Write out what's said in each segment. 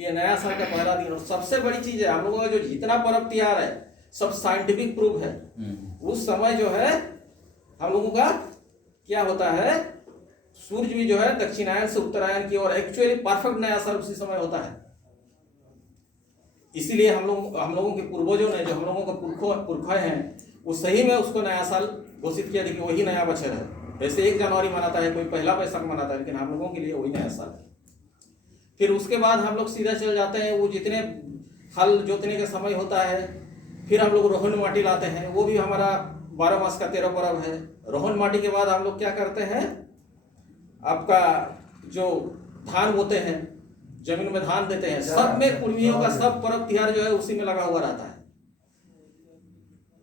तो ये नया साल का पहला दिन। और सबसे बड़ी चीज है, हम लोगों का जो जितना पर्व त्योहार है सब साइंटिफिक प्रूफ है। उस समय जो है हम लोगों का क्या होता है, सूर्य भी जो है दक्षिणायन से उत्तरायण की ओर, एक्चुअली परफेक्ट नया साल उसी समय होता है। इसीलिए हम लोगों के पूर्वजों ने, जो हम लोगों का पुरखा हैं, वो सही में उसको नया साल घोषित किया था कि वही नया बछर है। वैसे 1 जनवरी मनाता है, कोई पहला वैशाख मनाता है, लेकिन हम लोगों के लिए वही नया साल है। फिर उसके बाद हम लोग सीधा चल जाते हैं, वो जितने हल जोतने का समय होता है, फिर हम लोग रोहन माटी लाते हैं। वो भी हमारा 12 मास का 13 पर्व है। रोहन माटी के बाद हम लोग क्या करते हैं, आपका जो धान बोते हैं, जमीन में धान देते हैं, सब में कुर्मियों का सब पर्व त्योहार जो है उसी में लगा हुआ रहता है।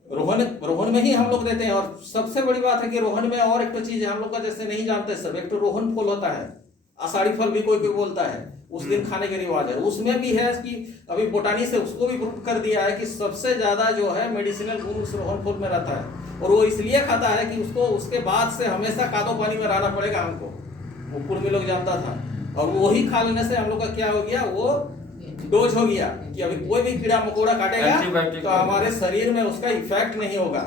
रोहन में ही हम लोग देते हैं। और सबसे बड़ी बात है कि रोहन में और एक तो चीज हम लोग का जैसे नहीं जानते सब, एक तो रोहन फल होता है, आषाढ़ी फल भी कोई बोलता है, उस दिन खाने के रिवाज है। उसमें भी है कि अभी बोटानी से उसको भी प्रूव कर दिया है कि सबसे ज्यादा जो है मेडिसिनल गुण उस रोहन फल में रहता है। और वो इसलिए खाता है कि उसको उसके बाद से हमेशा कादो पानी में रहना पड़ेगा हमको, वो कुर्मी लोग जानता था। और वही खा लेने से हम लोग का क्या हो गया, वो डोज हो गया कि अभी कोई भी कीड़ा मकोड़ा काटेगा तो हमारे शरीर में उसका इफेक्ट नहीं होगा।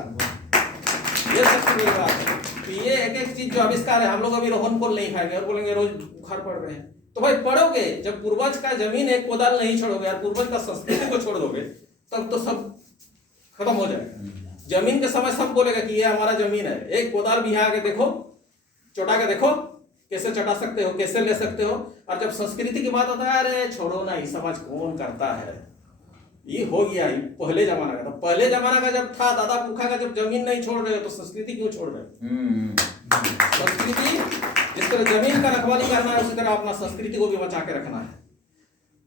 ये सबसे बड़ी बात है। तो ये एक एक चीज जो आविष्कार है, हम लोग अभी रोहन फल नहीं खाएंगे और बोलेंगे रोज बुखार पड़ रहे हैं, तो भाई पढ़ोगे जब पूर्वज का जमीन एक कोदाल नहीं छोड़ोगे यार, पूर्वज का संस्कृति को छोड़ दोगे, तब तो सब खत्म हो जाएगा। जमीन के समय सब बोलेगा कि ये हमारा जमीन है, एक कोदाल भी आके देखो, चौटा के देखो कैसे चटा सकते हो, कैसे ले सकते हो। और जब संस्कृति की बात होता है, अरे छोड़ो ना, ये समझ कौन करता है, ये हो गया, ये पहले जमाना का था। पहले जमाना का जब था, दादा पुरखा का जब जमीन नहीं छोड़ रहे हो तो संस्कृति क्यों छोड़ रहे हो? संस्कृति जिस तरह जमीन का रखवाली करना है, उसी तरह अपना संस्कृति को भी बचा के रखना है।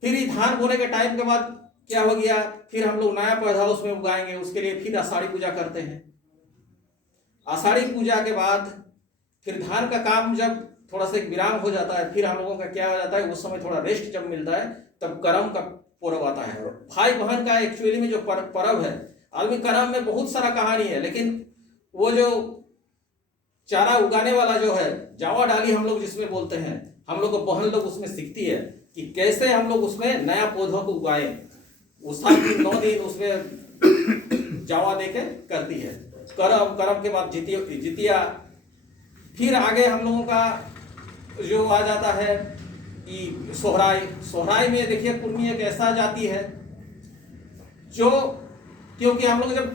फिर ये धान बोने के टाइम के बाद क्या हो गया, फिर हम लोग नया पौधा उसमें उगाएंगे, उसके लिए फिर आषाढ़ी पूजा करते हैं। आषाढ़ी पूजा के बाद फिर धान का काम जब थोड़ा सा एक विराम हो जाता है, फिर हम लोगों का क्या हो जाता है, उस समय थोड़ा रेस्ट जब मिलता है, तब करम का पर्व आता है। भाई बहन का एक्चुअली में जो पर्व है, आदमी करम में बहुत सारा कहानी है, लेकिन वो जो चारा उगाने वाला जो है, जावा डाली हम लोग जिसमें बोलते हैं, हम लोग को बहन लोग उसमें सीखती है कि कैसे हम लोग उसमें नया पौधों को उगाए। उस 9 दिन उसमें जावा देके करती है। करम के बाद जितिया, फिर आगे हम लोगों का जो आ जाता है कि सोहराई में देखिए कुर्मी एक ऐसा जाति है जो, क्योंकि हम लोग जब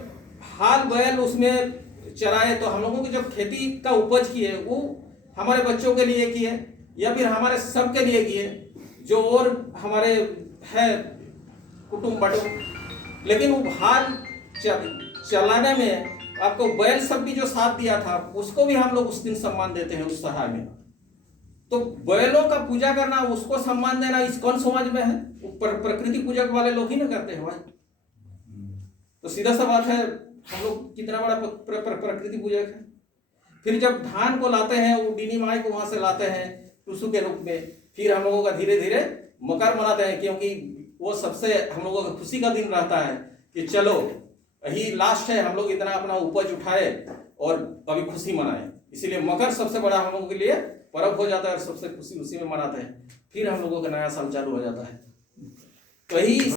हाल बैल उसमें चराए, तो हम लोगों की जब खेती का उपज किए वो हमारे बच्चों के लिए किए या फिर हमारे सब के लिए किए, जो और हमारे है कुटुंब बटुंब। लेकिन वो हाल चलाने में आपको बैल सब भी जो साथ दिया था, उसको भी हम लोग उस दिन सम्मान देते हैं उस सहाय में। तो बैलों का पूजा करना, उसको सम्मान देना इस कौन समाज में है? प्रकृति पूजक वाले लोग ही ना करते हैं भाई। तो सीधा सा बात है, हम लोग कितना बड़ा प्रकृति पूजक है। फिर जब धान को लाते हैं, वो डीनी माई को वहां से लाते हैं टुसु के रूप में, फिर हम लोगों का धीरे धीरे मकर मनाते हैं, क्योंकि वो सबसे हम लोगों का खुशी का दिन रहता है कि चलो यही लास्ट है, हम लोग इतना अपना उपज उठाए और अभी खुशी मनाए। इसीलिए मकर सबसे बड़ा हम लोगों के लिए पर्व हो जाता है और सबसे खुशी उसी में मनाते हैं। फिर हम लोगों का नया साल चालू हो जाता है। तो यही